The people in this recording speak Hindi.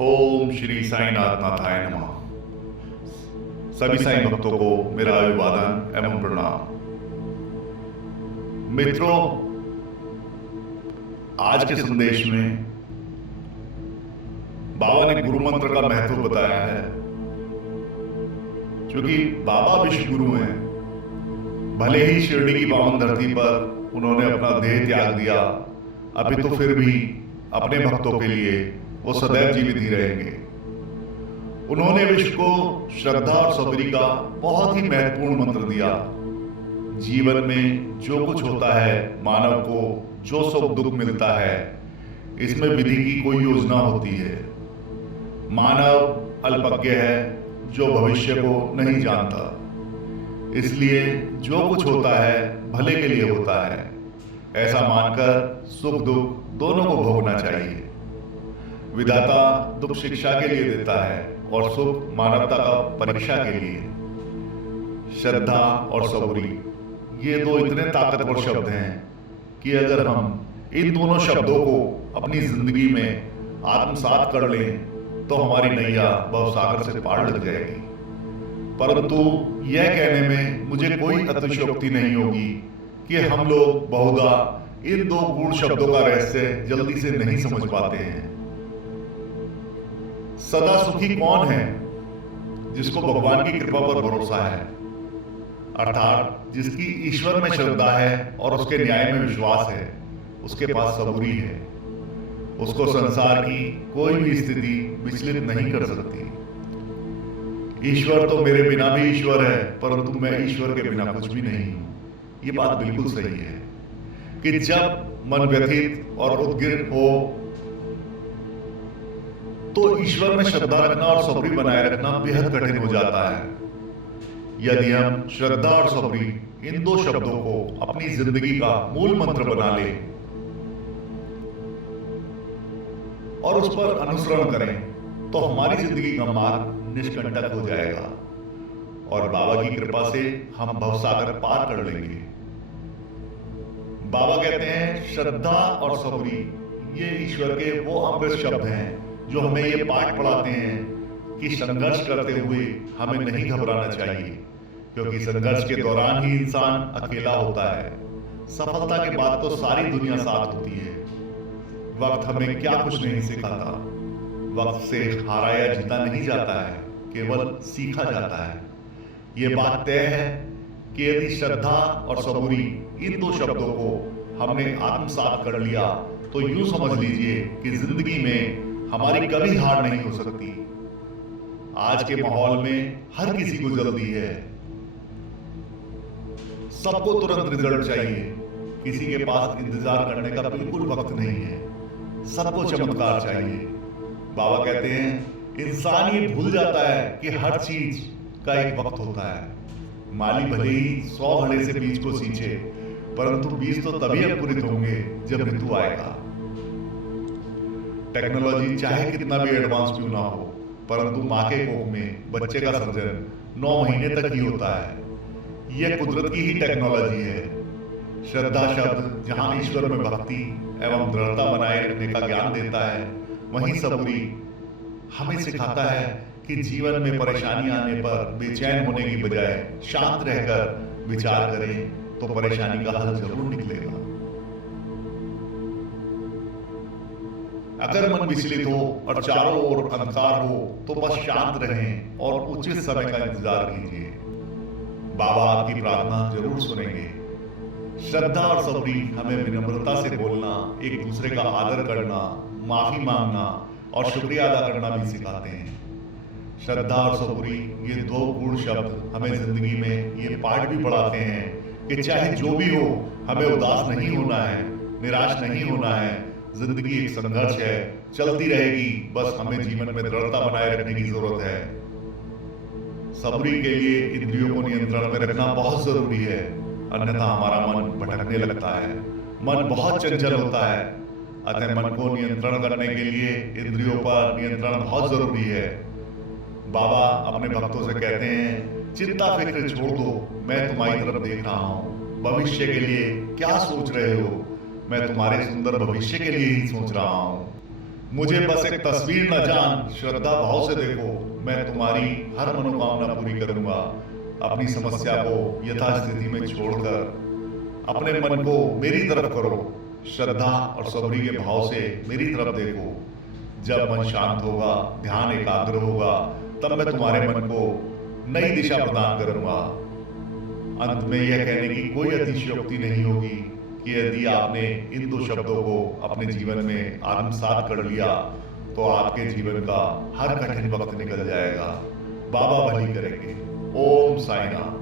ओम श्री साईनाथ नाथाय नमः। सभी साईं भक्तों को मेरा अभिवादन एवं प्रणाम। मित्रों, आज के संदेश में बाबा ने गुरु मंत्र का महत्व बताया है। क्योंकि बाबा विश्व गुरु हैं, भले ही शिरडी की पावन धरती पर उन्होंने अपना देह त्याग दिया, अभी तो फिर भी अपने भक्तों के लिए वो सदैव जीवित ही रहेंगे। उन्होंने विश्व को श्रद्धा और सबरी का बहुत ही महत्वपूर्ण मंत्र दिया। जीवन में जो कुछ होता है, मानव को जो सुख दुख मिलता है, इसमें विधि की कोई योजना होती है। मानव अल्पज्ञ है जो भविष्य को नहीं जानता, इसलिए जो कुछ होता है भले के लिए होता है, ऐसा मानकर सुख दुख दोनों को भोगना चाहिए। विधाता दुख शिक्षा के लिए देता है और सुख मानवता का परीक्षा के लिए। श्रद्धा और सबूरी, ये दो इतने ताकतवर शब्द हैं कि अगर हम इन दोनों शब्दों को अपनी जिंदगी में आत्मसात कर लें तो हमारी नैया भवसागर से पार लग जाएगी। परंतु यह कहने में मुझे कोई अतिशयोक्ति नहीं होगी कि हम लोग बहुधा इन दो गूढ़ शब्दों का रहस्य जल्दी से नहीं समझ पाते हैं। सदा सुखी कौन है? जिसको भगवान की कृपा पर भरोसा है, अर्थात जिसकी ईश्वर में श्रद्धा है और उसके न्याय में विश्वास है, उसके पास सबूरी है। उसको संसार की कोई भी स्थिति विचलित नहीं कर सकती। ईश्वर तो मेरे बिना भी ईश्वर है, परंतु मैं ईश्वर के बिना कुछ भी नहीं हूं। ये बात बिल्कुल सही है कि जब मन व्यथित और उद्गिर हो तो ईश्वर में श्रद्धा रखना और सबरी बनाए रखना बेहद कठिन हो जाता है। यदि हम श्रद्धा और सबरी इन दो शब्दों को अपनी जिंदगी का मूल मंत्र बना ले और उस पर अनुसरण करें तो हमारी जिंदगी का मार्ग निष्कंटक हो जाएगा और बाबा की कृपा से हम भवसागर पार कर लेंगे। बाबा कहते हैं श्रद्धा और सबरी ये ईश्वर के वो अमृत शब्द हैं जो हमें ये पाठ पढ़ाते हैं कि संघर्ष करते हुए हमें नहीं घबराना चाहिए, क्योंकि संघर्ष के दौरान ही इंसान अकेला होता है। सफलता के बाद तो सारी दुनिया साथ होती है। वक्त हमें क्या कुछ नहीं सिखाता। वक्त से हारा या जीता नहीं जाता है, केवल सीखा जाता है। ये बात तय है कि यदि श्रद्धा और सबूरी इन दो शब्दों को हमने आत्मसात कर लिया तो यूं समझ लीजिए कि जिंदगी में हमारी कभी हार नहीं हो सकती। आज के माहौल में हर किसी को जल्दी है, सबको तुरंत रिजल्ट चाहिए। किसी के पास इंतजार करने का बिल्कुल वक्त नहीं है, सबको चमत्कार चाहिए। बाबा कहते हैं इंसान ये भूल जाता है कि हर चीज का एक वक्त होता है। माली भले ही 100 घड़े से बीज को सींचे, परंतु बीज तो तभी अंकुरित होंगे जब ऋतु आएगा। टेक्नोलॉजी चाहे कितना भी एडवांस क्यों ना हो, परंतु माँ के कोख में बच्चे का सर्जन 9 महीने तक ही होता है। यह कुदरत की ही टेक्नोलॉजी है। श्रद्धा शब्द जहां ईश्वर में भक्ति एवं दृढ़ता बनाए रखने का ज्ञान देता है, वहीं सबूरी हमें सिखाता है कि जीवन में परेशानी आने पर बेचैन होने की बजाय शांत रहकर विचार करें तो परेशानी का हल जरूर निकलेगा। अगर मन विचलित हो और चारों ओर अंधकार हो तो बस शांत रहें और उचित समय का इंतजार कीजिए। बाबा आपकी प्रार्थना जरूर सुनेंगे। श्रद्धा और सबरी हमें विनम्रता से बोलना, एक दूसरे का आदर करना, माफी मांगना और शुक्रिया अदा करना भी सिखाते हैं। श्रद्धा और सबूरी ये दो गूढ़ शब्द हमें जिंदगी में ये पाठ भी पढ़ाते हैं कि चाहे जो भी हो, हमें उदास नहीं होना है, निराश नहीं होना है। जिंदगी एक संघर्ष है, चलती रहेगी, बस हमें जीवन में दृढ़ता बनाए रखने की जरूरत है। सबरी के लिए इंद्रियों को नियंत्रण में रखना बहुत जरूरी है, अन्यथा हमारा मन भटकने लगता है। मन बहुत चंचल होता है, अतः मन को नियंत्रण करने के लिए इंद्रियों पर नियंत्रण बहुत जरूरी है। बाबा अपने भक्तों से कहते हैं चिंता फिक्र छोड़ दो, मैं तुम्हारी तरफ देख रहा हूं। भविष्य के लिए क्या सोच रहे हो? मैं तुम्हारे सुंदर भविष्य के लिए ही सोच रहा हूं। मुझे बस एक तस्वीर न जान, श्रद्धा भाव से देखो, मैं तुम्हारी हर मनोकामना पूरी करूंगा। अपनी समस्या को यथास्थिति में छोड़कर अपने मन को मेरी तरफ करो, श्रद्धा और सबरी के भाव से मेरी तरफ देखो। जब मन शांत होगा, ध्यान एकाग्र होगा, तब मैं तुम्हारे मन को नई दिशा प्रदान करूंगा। अंत में यह कहने की कोई अतिशयोक्ति नहीं होगी कि यदि आपने इन दो शब्दों को अपने जीवन में आत्मसात कर लिया तो आपके जीवन का हर कठिन वक्त निकल जाएगा। बाबा भली करेंगे। ओम साईं नाम।